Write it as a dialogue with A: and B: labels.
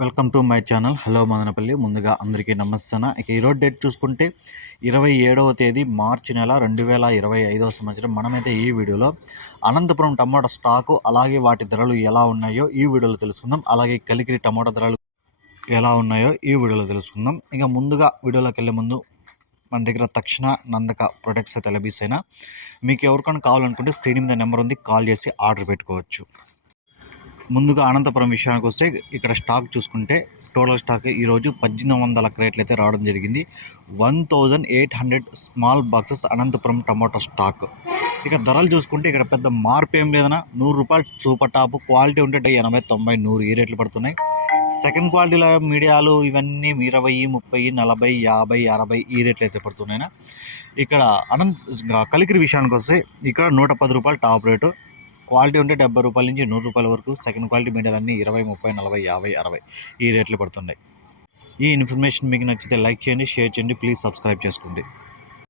A: Welcome to my channel. Hello Madanapalli. ముందుగా అందరికీ నమస్తాన. ఇక ఈరోజు డేట్ చూసుకుంటే ఇరవై ఏడవ తేదీ మార్చి నెల రెండు వేల ఇరవై ఐదవ సంవత్సరం. మనమైతే ఈ వీడియోలో అనంతపురం టమాటా స్టాకు అలాగే వాటి ధరలు ఎలా ఉన్నాయో ఈ వీడియోలో తెలుసుకుందాం. అలాగే కలికిరి టమాటా ధరలు ఎలా ఉన్నాయో ఈ వీడియోలో తెలుసుకుందాం. ఇక ముందుగా వీడియోలోకి వెళ్ళే ముందు మన దగ్గర తక్షణ నందక ప్రొడక్ట్స్ అయితే లభిస్తాయినా. మీకు ఎవరికైనా కావాలనుకుంటే స్క్రీన్ మీద నెంబర్ ఉంది కాల్ చేసి ఆర్డర్ పెట్టుకోవచ్చు. ముందుగా అనంతపురం విషయానికి వస్తే ఇక్కడ స్టాక్ చూసుకుంటే టోటల్ స్టాక్ ఈరోజు పద్దెనిమిది వందల క్రేట్లు అయితే రావడం జరిగింది. One thousand eight hundred small boxes Anantapuram tomato stock. ఇక ధరలు చూసుకుంటే ఇక్కడ పెద్ద మార్పు ఏం లేదన్నా నూరు రూపాయలు సూపర్ టాప్ క్వాలిటీ ఉంటే ఎనభై తొంభై నూరు ఈ రేట్లు పడుతున్నాయి. సెకండ్ క్వాలిటీలో మీడియాలు ఇవన్నీ ఇరవై ముప్పై నలభై యాభై అరవై ఈ రేట్లు అయితే పడుతున్నాయినా ఇక్కడ అనంత కలికిరి విషయానికి వస్తే ఇక్కడ నూట పది రూపాయలు టాప్ రేటు. క్వాలిటీ ఉంటే డెబ్బై రూపాయల నుంచి నూరు రూపాయల వరకు సెకండ్ క్వాలిటీ మీడియాలు అన్నీ ఇరవై ముప్పై నలభై యాభై అరవై. ఈ రేట్లు పడుతున్నాయి. ఈ ఇన్ఫర్మేషన్ మీకు నచ్చితే లైక్ చేయండి షేర్ చేయండి ప్లీజ్ సబ్స్క్రైబ్ చేసుకోండి.